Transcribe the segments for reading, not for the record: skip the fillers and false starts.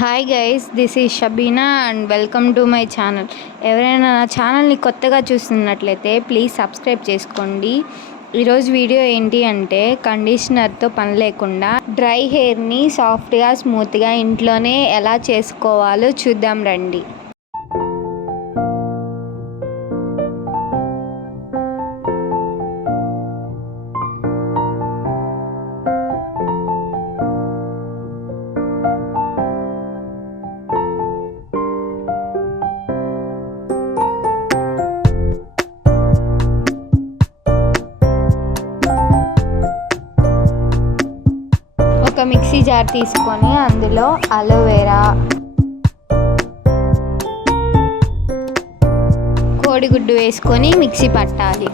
Hi guys, this is Shabina and welcome to my channel. ఎవరైనా నా ఛానల్ని కొత్తగా చూస్తున్నట్లయితే ప్లీజ్ సబ్స్క్రైబ్ చేసుకోండి. ఈరోజు వీడియో ఏంటి అంటే, కండిషనర్తో పని లేకుండా డ్రై హెయిర్ని సాఫ్ట్గా స్మూత్గా ఇంట్లోనే ఎలా చేసుకోవాలో చూద్దాం రండి. ఒక మిక్సీ జార్ తీసుకొని అందులో అలోవెరా, కోడిగుడ్డు వేసుకొని మిక్సీ పట్టాలి.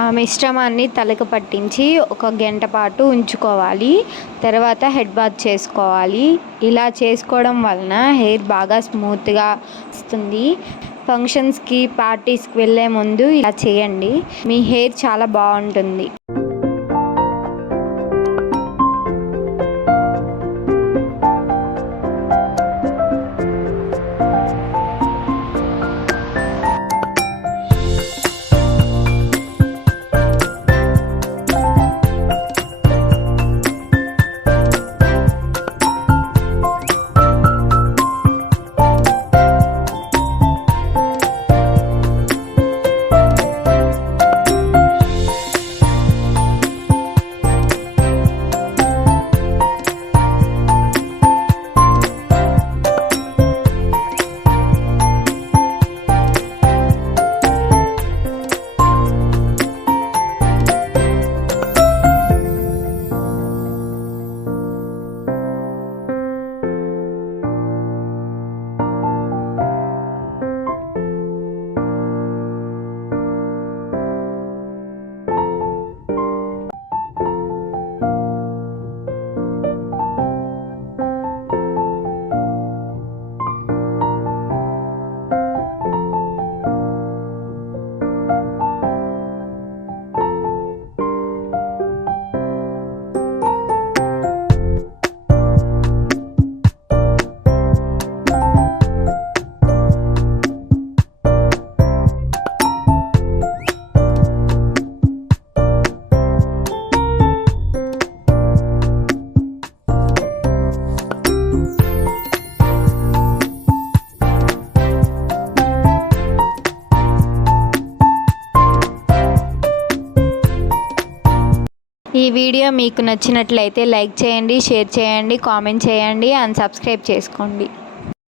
ఆ మిశ్రమాన్ని తలకు పట్టించి ఒక గంట పాటు ఉంచుకోవాలి. తర్వాత హెడ్ బాత్ చేసుకోవాలి. ఇలా చేసుకోవడం వలన హెయిర్ బాగా స్మూత్గా వస్తుంది. ఫంక్షన్స్కి, పార్టీస్కి వెళ్ళే ముందు ఇలా చేయండి, మీ హెయిర్ చాలా బాగుంటుంది. ఈ వీడియో మీకు నచ్చినట్లయితే లైక్ చేయండి, షేర్ చేయండి, కామెంట్ చేయండి అండ్ సబ్స్క్రైబ్ చేసుకోండి.